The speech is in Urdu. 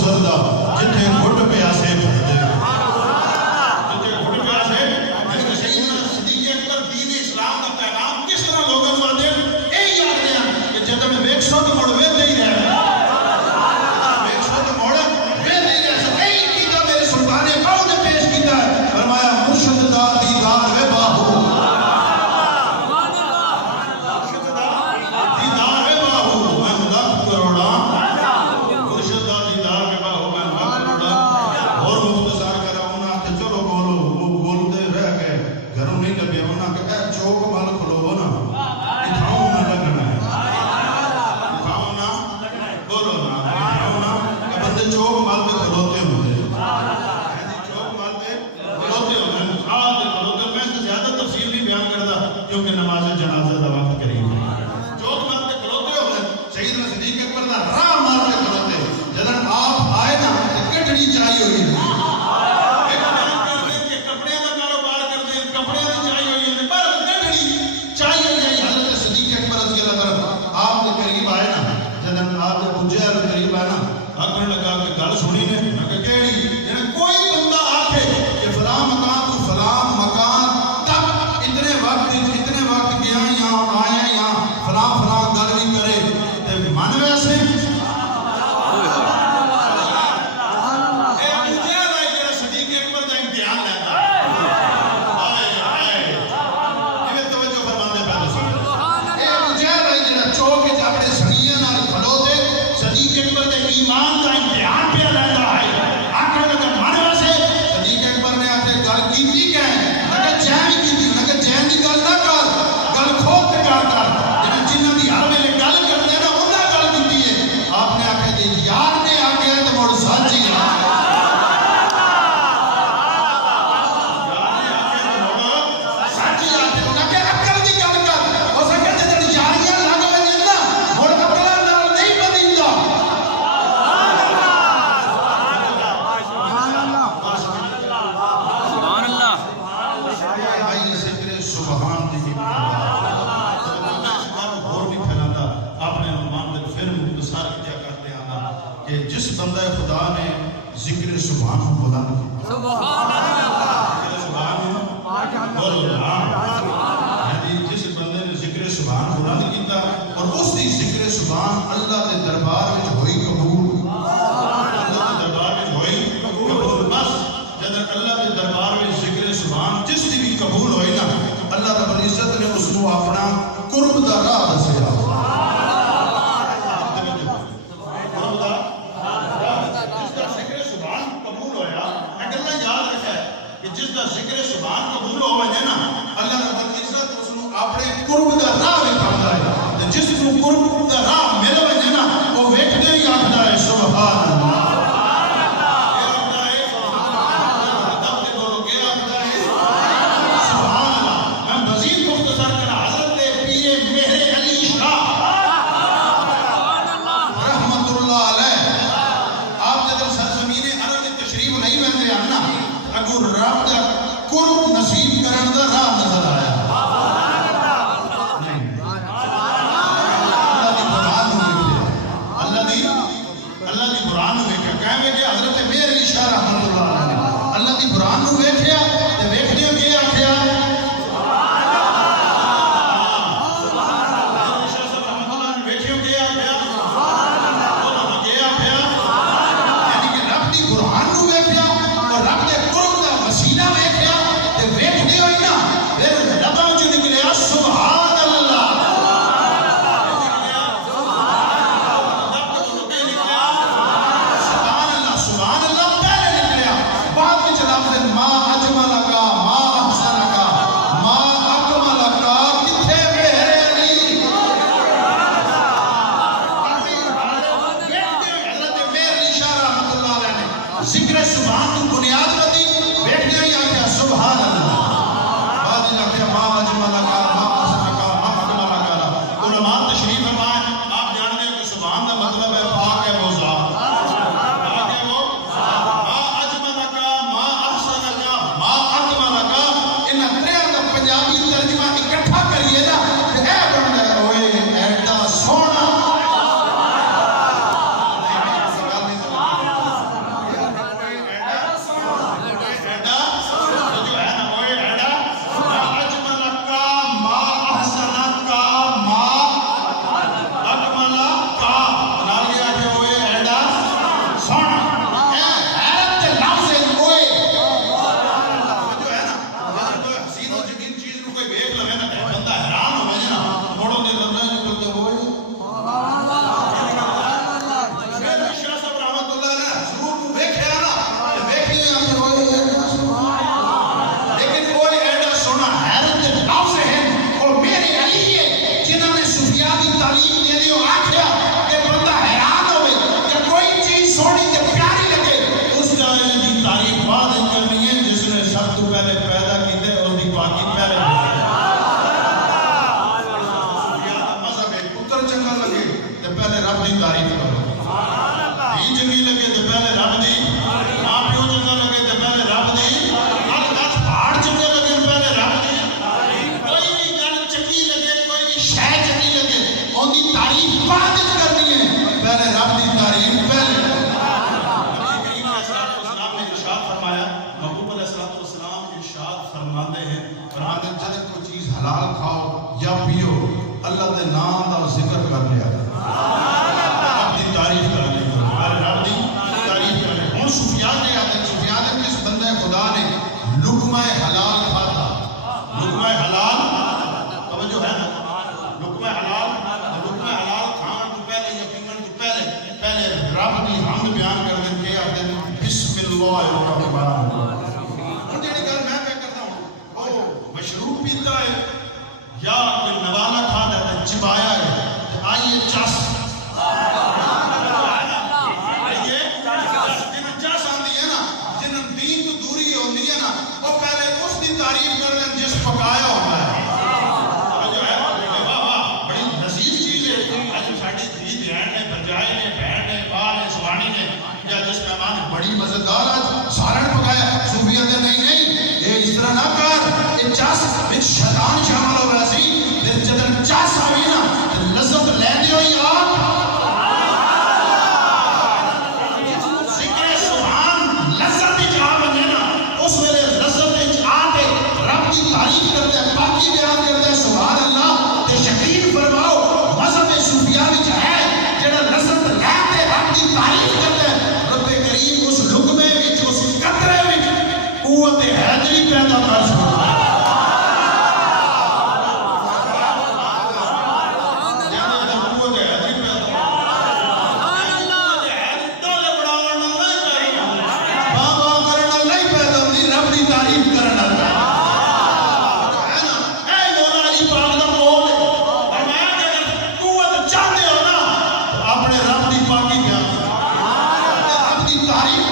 کوثر دا جتھے گھٹ پیاسے بھردے جتھے گھٹ پیاسے حضرت سیدنا صدیق اکبر دین اسلام دا پیغام کس طرح لوگوں کو آتے ہیں اے یاد رہے ہیں کہ جدن ویک سو تو مڑ ویدے ہی رہے ویک سو تو مڑ ویدے ہی رہے سکتے ہی کیتا میرے سلطان قوم نے پیش کیتا ہے فرمایا مرشد دا دیدار وے باہو کیونکہ نماز جنازہ دا وقت قریب ہے چوک مار کے کھلوتے ہو سیدنا صدیق اکبر دا راہ مار کے کھلوتے جدن آپ آئے نا کٹڑی چاہیے ہوئی ایک بیان کر دیں کہ کپڑے دا کاروبار کر دیں کپڑے دی چاہیے ہوئی پر کٹڑی چاہیے ہوئی حضرت صدیق اکبر رضی اللہ عنہ آپ کے قریب آئے نا جدن آپ کے پوجے والے قریب آئے نا آکڑ لگا کہ گل سنی نے میں کہ کیڑی یعنی کوئی بندہ آکھے کہ فلاں مکان تو فلاں مکان تک اتنے وقت گیا یہاں آیا یہاں فلاں فلاں گل بھی کرے تے من ویسے صدیق اکبر دا امتحان لیتا توجہ فرمانے پہ چوک اپنے سڑیاں نال کھلو دے صدیق اکبر دے ایمان دا امتحان پہ لیتا ہے آخر لگا من ویسے صدیق اکبر نے آتے گل کیتی کہ لگا جین کیتی لگا جین دی گل نہ کر گل کھوپ کے کار کر لیکن جنہوں دی ہر ویلے گل کرنے نا انہاں گل کیتی ہے آپ نے آکھا کہ یار نے آگے تو موڑ سچ ہی جس بندہ خدا نے ذکر سبحان کو بلند کیا سبحان اللہ جس بندے نے ذکر سبحان بلند کیتا اور اس دی ذکر سبحان اللہ کے دربار میں ہوئی قبول اللہ کے دربار میں ہوئی قبول بس جب اللہ کے دربار میں ذکر سبحان جس دی بھی قبول ہوئی نا اللہ رب العزت نے اس کو اپنا قرب دا راہ دسیا جس کا ذکر سبحان قبول ہو وجے نا اللہ رب العزت اس کو اپنے قرب دا راہ وکھاوندا ہے جس کو قرب دا راہ مل وجے نا وہ ویکھدے ہی آکھدا ہے سبحان اللہ قرب نصیب کرن دا راہ نظر آیا اللہ دی قرآن نو ویکھیا کہے کہ حضرت میر علی شاہ رحمۃ اللہ علیہ اللہ دی قرآن نو ویکھیا تے ویکھدے کی آکھیا ما تعریف کر رہے ہیں جس پکایا ہوتا ہے جو ہے واہ واہ بڑی لذیذ چیز ہے آج ساڑی دھی بہن نے بجائے نے بہن نے ماں نے سوانی نے یا جس مہمان نے بڑی مزیدار آج سالن پکایا صوفیہ دے نہیں یہ اس طرح نہ کر یہ چاس بچ شیطان شامل ہو رہا سی پھر جدن چاس آئی نا لذت لے دیو یار ذکر سبحان لذت جا بنے نا اس ویلے لذت آتے رب کی تعریف کرتے ہیں پاکی بیان کرتے ہیں سبحان اللہ تے یقین فرماؤ مذہب صوفیہ وچ ہے جڑا لذت لے تے رب کی تعریف کرتے ہیں رب کریم اس لقمے وچ اس قطرے وچ قوت حیدری پیدا کر سکتا ہے تعریف